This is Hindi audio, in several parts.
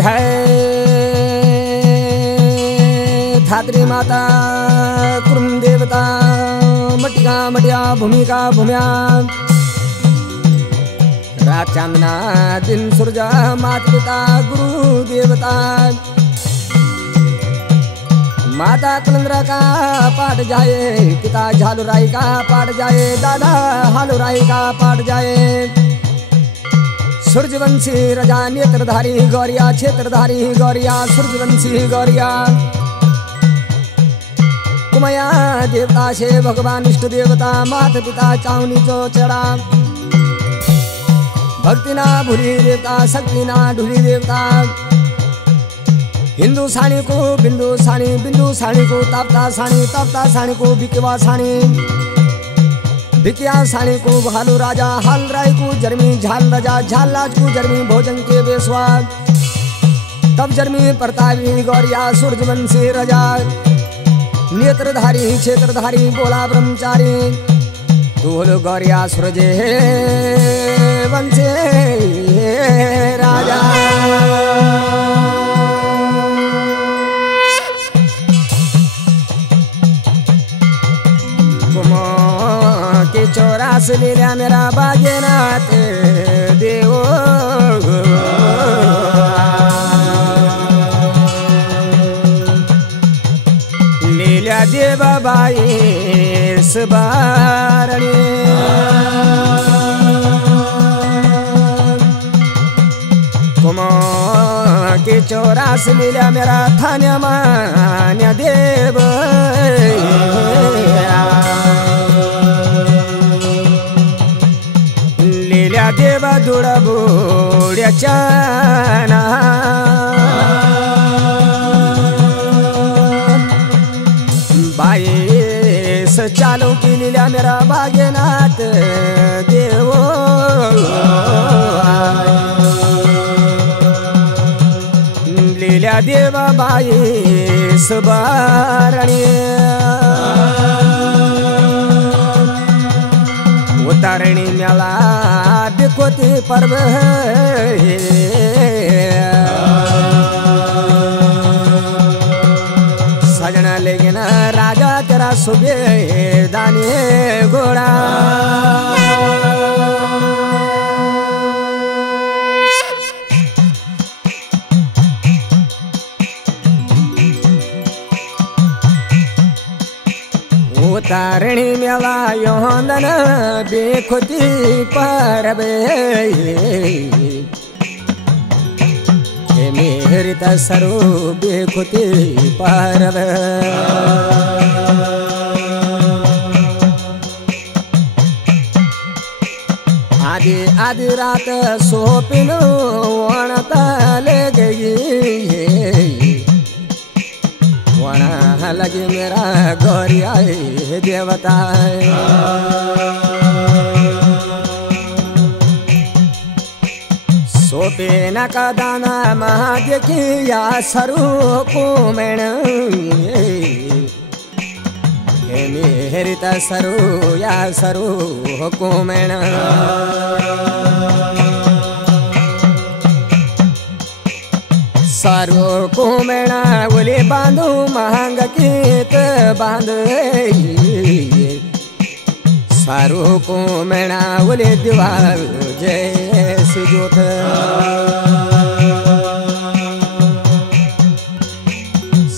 जय धात्री माता कुरुम देवता मटिका मटिया भूमिका भूम्या रात चांदना दिन सूरज माता पिता गुरु देवता माता कलंदरा का पाठ जाए पिता झालुराई का पाठ जाए दादा हालुराई का पाठ जाए सूर्यवंशी रजा नेत्रधारी गौरिया क्षेत्रधारी गौरिया सूर्यवंशी गौरिया कुमया देवता से भगवान इष्ट देवता माता पिता चावनी चो चढ़ा भक्ति ना भूली देवता शक्ति ना ढूली देवता हिंदू साणी को बिंदु साणी को ताप्ता साणी को बिकवा साणी भिकिया साणी को भालू राजा हाल राय को जर्मी झाल राजा झाल राज को जर्मी भोजन के बेस्वा तब जर्मी प्रतापी गौरिया सूर्यवंशी रजा नेत्रधारी क्षेत्रधारी बोला ब्रह्मचारी तूल गौरिया सूरजे वंशे राजा के 84 लीला मेरा भाग्यनाथ देव लीला देव बाई सुबारणी के 84 लीला मेरा थान्या मान्या देव लीला देव दुड बुड्याच्या बाईस चालू की लीला मेरा भाग्यनाथ देव लीला देव बाईस बारणी उतारणी मेला बिकोती पर्व सजना लेकिन राजा तेरा सुबे दानी घोड़ा तारणी मेला योंदन बेखुती परबे मेरी तसरु बेखुती परबे आधी आधी रात सोपिन वणताले गई लगी मेरा गौरिया देवता सोपे न का दाना महा देखिया सरू को मैण मेरी तसरू या सरू को मैण सारो को मेणा बोले बांधू महंग गीत बांध सारो को मेणा बोले दीवार जैसी जोत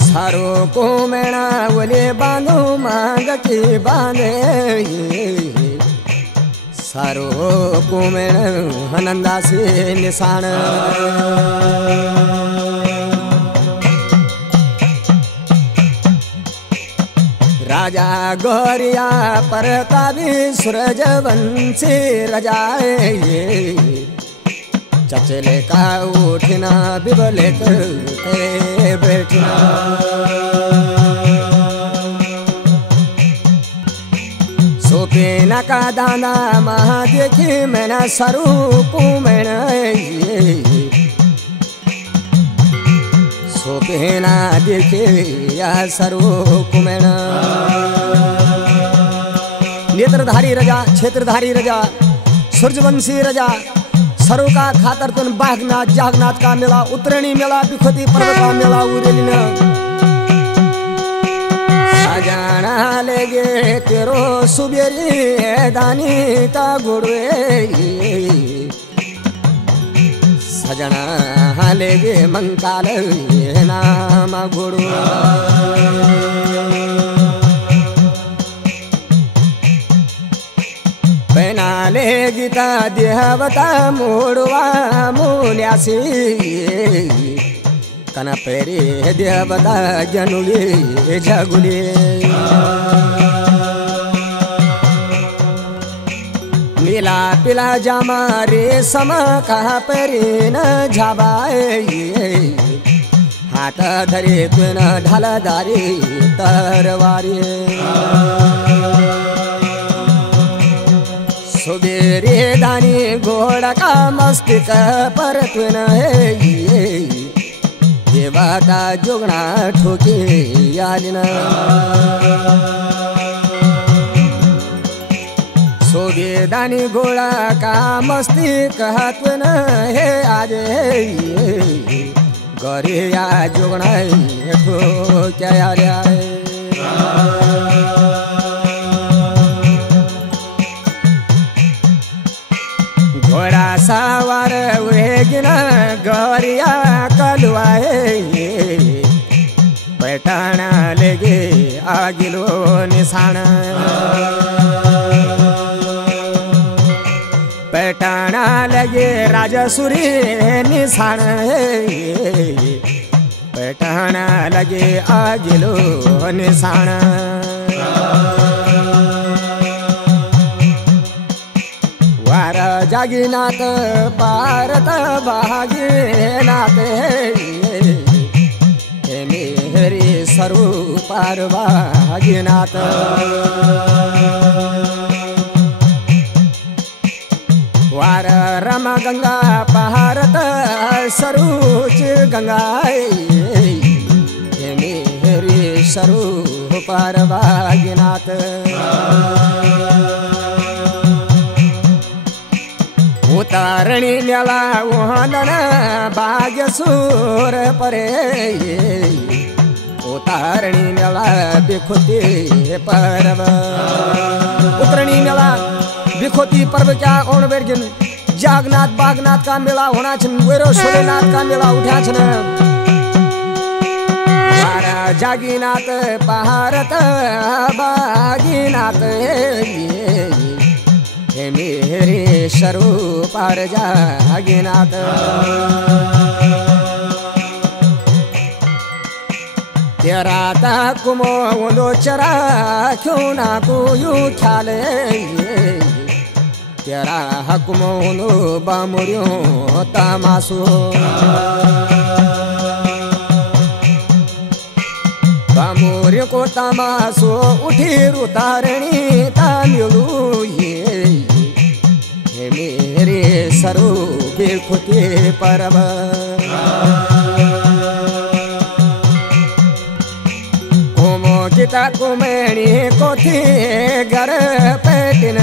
सारो को मेणा बोले बांधू महंग की बांधे सारो को मेणा आनंदा से निशान राजा गौरिया परतापी सूरजवंशी रजाए चचले का उठना बिबले करते बैठना सोपे न का दाना महा देखी मैंने स्वरूप मैंने सोपेना देखे या स्वरूप मैंने नेत्रधारी रजा क्षेत्रधारी रजा सूर्यवंशी रजा सरू का खातर तुन बाघनाथ जागनाथ का मेला उतरणी मेला बिखोती पर्व का मेला उरेली न सजना लेगे तेरो सुबेरी दानी ता गुड़े सजना लेगे मंकाल नाम गुड़ू पेनाले गीता देवता मोड़वा मुन्यासी कनपेरे देवता जनुले झगुले नीला पीला जामा रेशम कहा परे न झाबाए हाथ धरे तुन ढालदारी तरवारी सुबेरे दानी घोड़ा का मस्तिष्क पर तुन देवता जुगना ठोके यालिना सोबेदानी घोड़ा का मस्ती कहत न हे आज गरे या जुगना ठोके यालिया घोड़ा सवार वेगिना गरिया कलुआए पैठाना लेगे आगिलो निशान पैठाना लगे राजसुरी निशान पैठाना लगे आगिलो निशान वार जागीनाथ पारत भागीनाथ हे मेरे स्वरूप भागीनाथ वार रम गंगा पारत सरूच गंगा हे मेरे स्वरूप भागीनाथ उतारणी मेला वहन भाग्यसूर परे उतारणी मेला बिखोती पर्व उतरणी मेला बिखोती पर्व क्या ओण बेरगिन जागनाथ बागनाथ का मेला होना छन वेरो सोलेनाथ का मेला उठा छन मारा जागीनाथ पहारत बागीनाथ हे मेरे स्वरूप जागीनाथ तेरा ताकुमो लोचरा क्यों ना कोयू ख्याले तेरा हकुमो लो बामुरियो तमासो बामुरियो को तमासो उठी उतारणी तामिलू मेरे स्वरूप खुते परब कोमो गीता कुमेणी कोथी घर पेटिन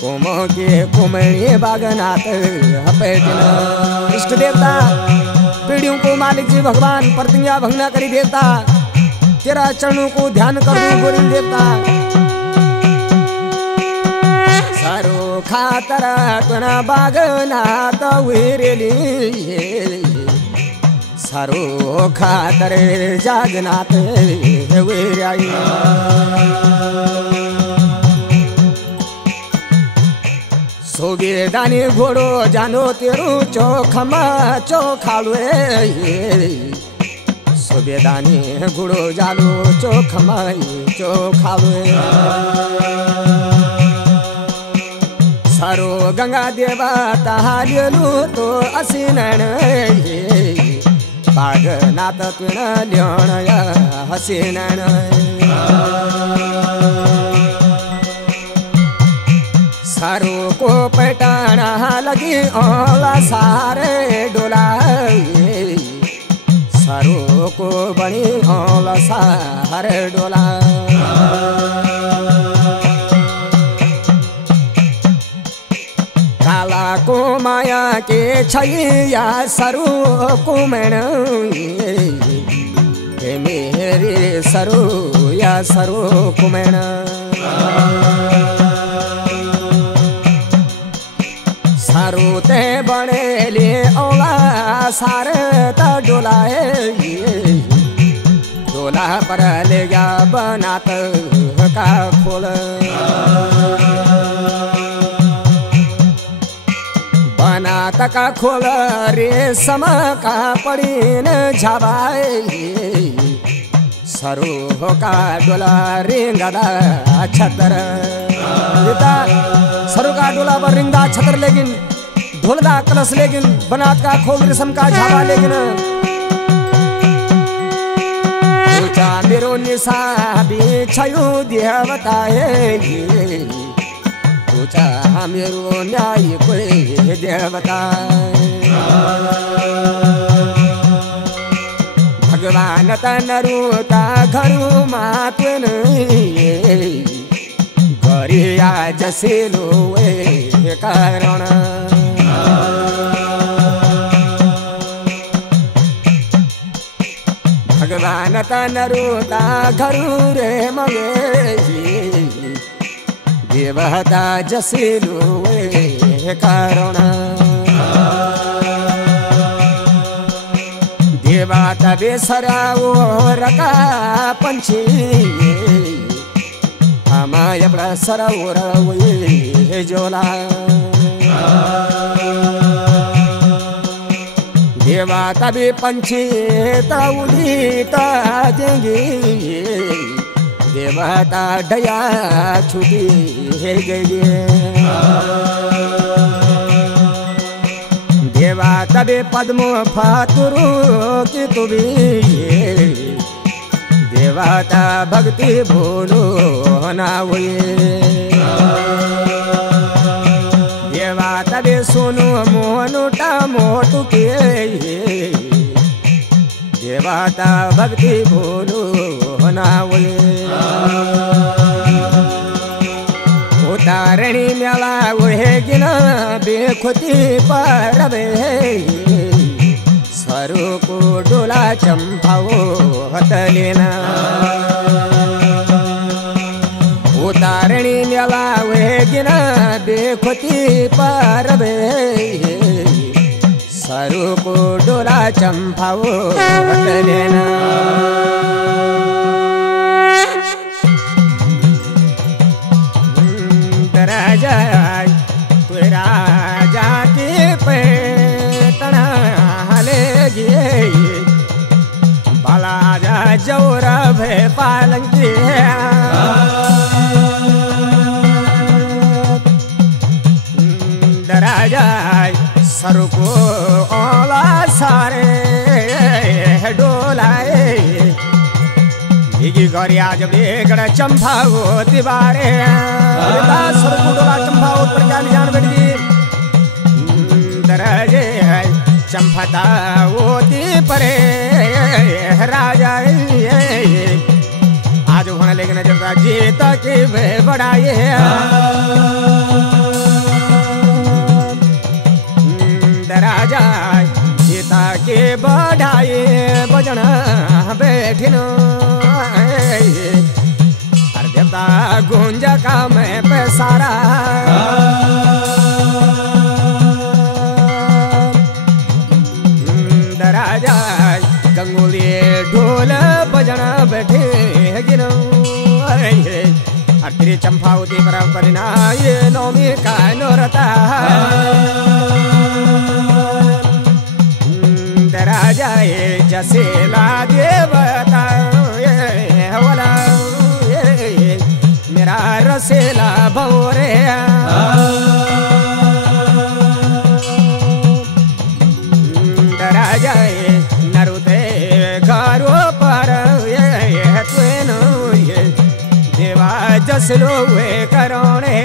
कोमो के कुमेणी बागनाथ पेटिन इष्ट देवता पीढ़ियों को मालिक जी भगवान प्रतिज्ञा भंग न करी देवता तेरा चरणों को ध्यान कर दूं गोरी देवता सरो खातर तुना बागनाथ वीरेली सरो खातर जागनाथ वीराई सोबेदानी घोड़ो जानो तेरू चोखमा चोखालुए सोबेदानी घोड़ो जानो चोखमा चोखालुए सारो गंगा देवा तहालू तो असीनण बागनाथ तुन ल्योण हसीनण सारो को पटाना लगी ओला सारे डोला सारो को बनी ओला सारे डोला को माया के छैया सरू कुमण मेरे सरू या सरू कुमण सरू ते बने ले ओला सार त डोलाए डोला पर ले गया बनात का खोल बनात का खोल रेशम का पड़ीन झबाए सरू का डोला रिंगदा छतर सरू का डोला पर रिंगदा छतर लेकिन ढोलदा कलश लेकिन बनात का खोल रेशम का झाबा लेकिन पूछा मेरो निशा बिछायो देवता है पूछा मेरो न्याय कोई देवता भगवान तनरुता घरु मातन गरिया जसेलो कारण भगवान तनरुता घरु रे मगे देवता जसेलो कारण देवता बेसराओ रका पंछी हमाय बड़ा सराओ रे जोला देवता भी पंछी ताउली ताजेंगे देवता डया छुटी है गई देवता भी पद्म फातुरु की तुबी देवता भक्ति भूलो ना हुए देवता भी सुनो मोनुटा मोटू के देवता भक्ति भूलो ना हुए उतारणी मेला उहे गिना बेखुती परबे सरू को डोला चंपाओ हतलेना उतारणी मेला उहे गिना बेखुती परबे सरू को डोला चंपाओ हतलेना राजा के पेटना ले गे बालाजा जौरा भे पालंगे राजा सर को ओला सारे डोलाए बिगी गरी आज बेगड़ चंपा होती बारे सर को डोला चंपा हो पर जान बैठी दरजे चंपता होती परे राजा आज होने लेकिन जब जीत के बढ़ाए राजा जीता के बढ़ाए बजना बैठिनो हर देवता गुंज का मैं पैसारा राजा गंगोली ढोल बजना बैठे गिनो तेरी चंपा होती बराबर ना ये नौमी का नौरता राजा ये जसेला देवता वाला मेरा रसेला भोरे राजा नरुते घरो पर देवा जसलो वे करोने